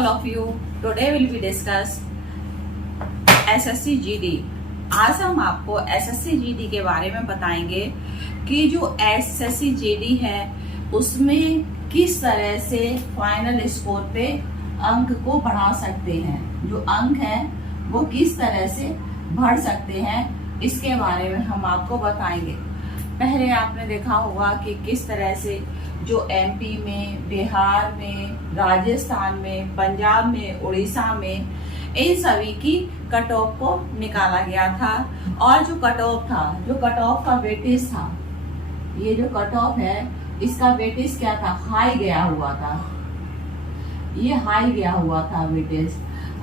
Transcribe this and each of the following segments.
all of you. Today will be discuss SSC GD। आज हम आपको SSC GD के बारे में बताएंगे कि जो SSC GD है उसमें किस तरह से फाइनल स्कोर पे अंक को बढ़ा सकते हैं, जो अंक है वो किस तरह से बढ़ सकते हैं, इसके बारे में हम आपको बताएंगे। पहले आपने देखा होगा कि किस तरह से जो MP में, बिहार में, राजस्थान में, पंजाब में, उड़ीसा में इन सभी की कट ऑफ को निकाला गया था। और जो कट ऑफ था, जो कट ऑफ का वेटेज था, ये जो कट ऑफ है इसका वेटेज क्या था, हाई गया हुआ था, ये हाई गया हुआ था वेटेज।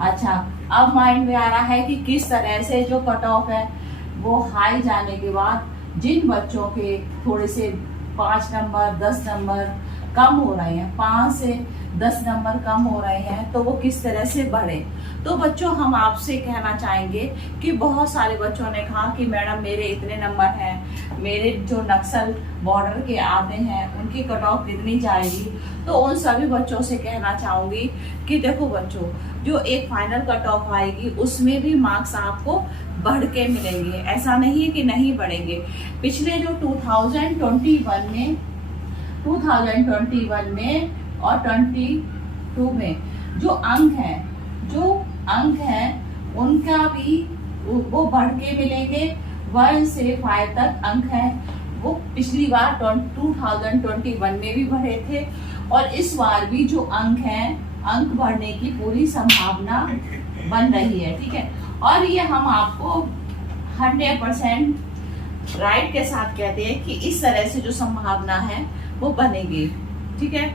अच्छा, अब माइंड में आ रहा है कि किस तरह से जो कट ऑफ है वो हाई जाने के बाद जिन बच्चों के थोड़े से 5 नंबर 10 नंबर कम हो रहे हैं, 5 से 10 नंबर कम हो रहे हैं, तो वो किस तरह से बढ़े। तो बच्चों, हम आपसे कहना चाहेंगे कि बहुत सारे बच्चों ने कहा कि मैडम मेरे इतने नंबर हैं, मेरे जो नक्सल बॉर्डर के आते हैं उनकी कट ऑफ कितनी जाएगी। तो उन सभी बच्चों से कहना चाहूंगी कि देखो बच्चों, जो एक फाइनल कट ऑफ आएगी उसमें भी मार्क्स आपको बढ़ के मिलेंगे, ऐसा नहीं है कि नहीं बढ़ेंगे। पिछले जो 2021 में और 22 में जो अंक है उनका भी वो बढ़ के मिलेंगे। 1 से 5 तक अंक है वो पिछली बार 2021 में भी बढ़े थे और इस बार भी जो अंक है, अंक बढ़ने की पूरी संभावना बन रही है। ठीक है, और ये हम आपको 100% राइट के साथ कहते हैं कि इस तरह से जो संभावना है वो बनेगी। ठीक है,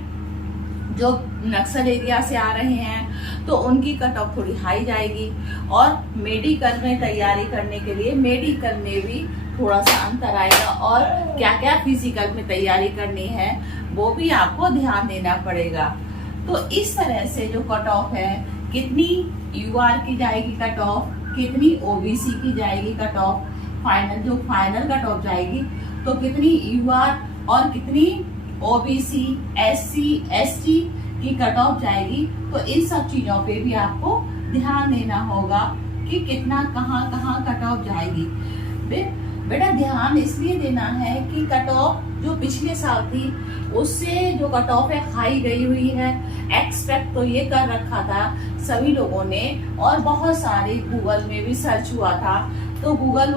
जो नक्सल एरिया से आ रहे हैं तो उनकी कट ऑफ थोड़ी हाई जाएगी और मेडिकल में तैयारी करने के लिए मेडिकल में भी थोड़ा सा अंतर आएगा और क्या क्या फिजिकल में तैयारी करनी है वो भी आपको ध्यान देना पड़ेगा। तो इस तरह से जो कट ऑफ है, कितनी UR की जाएगी कट ऑफ, कितनी OBC की जाएगी कट ऑफ, जो फाइनल कट ऑफ जाएगी तो कितनी UR और कितनी OBC, SC, ST की कट ऑफ जाएगी। तो इन सब चीजों पे भी आपको ध्यान देना होगा कि कितना कहाँ कट ऑफ जाएगी। बेटा ध्यान इसलिए देना है कि कट ऑफ जो पिछले साल थी उससे जो कट ऑफ है हाई गई हुई है। एक्सपेक्ट तो ये कर रखा था सभी लोगों ने और बहुत सारे गूगल में भी सर्च हुआ था। तो गूगल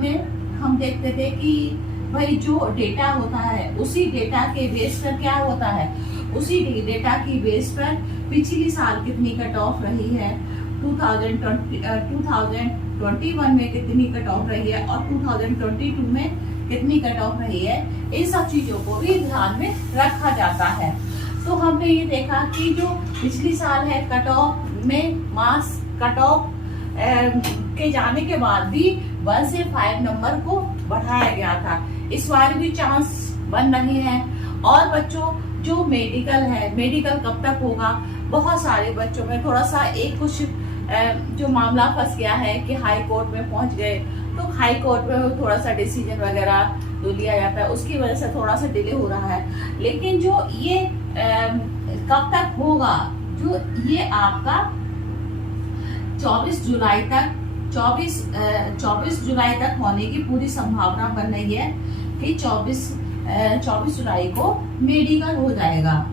में हम देखते थे कि भाई जो डेटा होता है उसी डेटा के बेस पर क्या होता है, उसी डेटा की बेस पर पिछली साल कितनी कट ऑफ रही है, 2021 में कितनी कट ऑफ रही है और 2022 में कितनी कट ऑफ रही है, इन सब चीजों को भी ध्यान में रखा जाता है। तो हमने ये देखा कि जो पिछली साल है कट ऑफ में मार्क्स कट ऑफ के जाने के बाद भी 1 से 5 नंबर को बढ़ाया गया था। इस बार भी चांस बन रहे हैं। और बच्चों, जो मेडिकल है, मेडिकल कब तक होगा, बहुत सारे बच्चों में थोड़ा सा कुछ जो मामला फंस गया है कि हाई कोर्ट में पहुंच गए, तो हाई कोर्ट में थोड़ा सा डिसीजन वगैरह तो लिया जाता है, उसकी वजह से थोड़ा सा डिले हो रहा है। लेकिन जो ये कब तक होगा, जो ये आपका 24 जुलाई तक होने की पूरी संभावना बन रही है कि 24 जुलाई को मेडिकल हो जाएगा।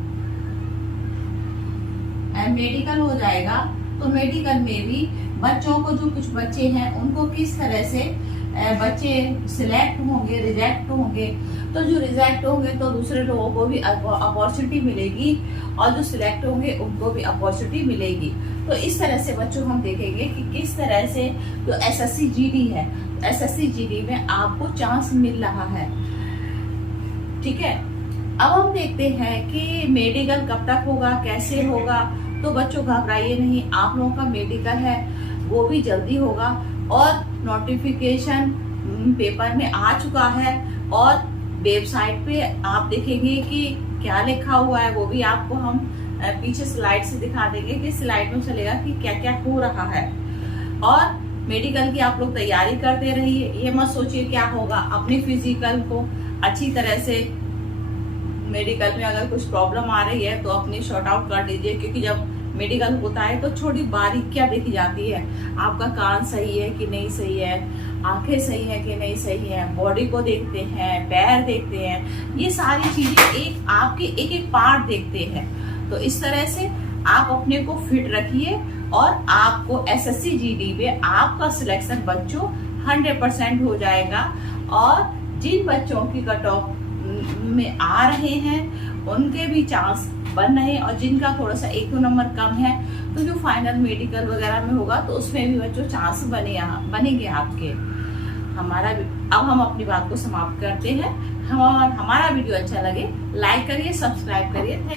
तो मेडिकल में भी बच्चों को, जो कुछ बच्चे हैं उनको किस तरह से बच्चे सिलेक्ट होंगे, रिजेक्ट होंगे। तो जो रिजेक्ट होंगे तो दूसरे लोगों को भी अपॉर्चुनिटी मिलेगी और जो सिलेक्ट होंगे उनको भी अपॉर्चुनिटी मिलेगी। तो इस तरह से बच्चों हम देखेंगे कि किस तरह से जो SSC GD है, SSC GD में आपको चांस मिल रहा है। ठीक है, अब हम देखते हैं कि मेडिकल कब तक होगा, कैसे होगा। तो बच्चों घबराइए नहीं, आप लोगों का मेडिकल है वो भी जल्दी होगा और नोटिफिकेशन पेपर में आ चुका है और वेबसाइट पे आप देखेंगे कि क्या लिखा हुआ है, वो भी आपको हम पीछे स्लाइड से दिखा देंगे कि स्लाइड में चलेगा कि क्या क्या हो रहा है। और मेडिकल की आप लोग तैयारी करते रहिए, ये मत सोचिए क्या होगा, अपने फिजिकल को अच्छी तरह से मेडिकल में अगर कुछ प्रॉब्लम आ रही है तो अपनी शॉर्ट आउट कर लीजिए, क्योंकि जब मेडिकल होता है तो छोटी बारीकियां देखी जाती है। आपका कान सही है कि नहीं सही है, आंखें सही है कि नहीं सही है, बॉडी को देखते हैं, पैर देखते हैं, ये सारी चीजें एक आपके एक एक पार्ट देखते हैं। तो इस तरह से आप अपने को फिट रखिए और आपको एसएससी जीडी में आपका सिलेक्शन बच्चों 100% हो जाएगा। और जिन बच्चों की कट ऑफ में आ रहे हैं उनके भी चांस बन रहे हैं, और जिनका थोड़ा सा 1-2 नंबर कम है तो जो फाइनल मेडिकल वगैरह में होगा तो उसमें भी बच्चों चांस बनेंगे आपके। अब हम अपनी बात को समाप्त करते हैं। हमारा वीडियो अच्छा लगे लाइक करिए, सब्सक्राइब करिए।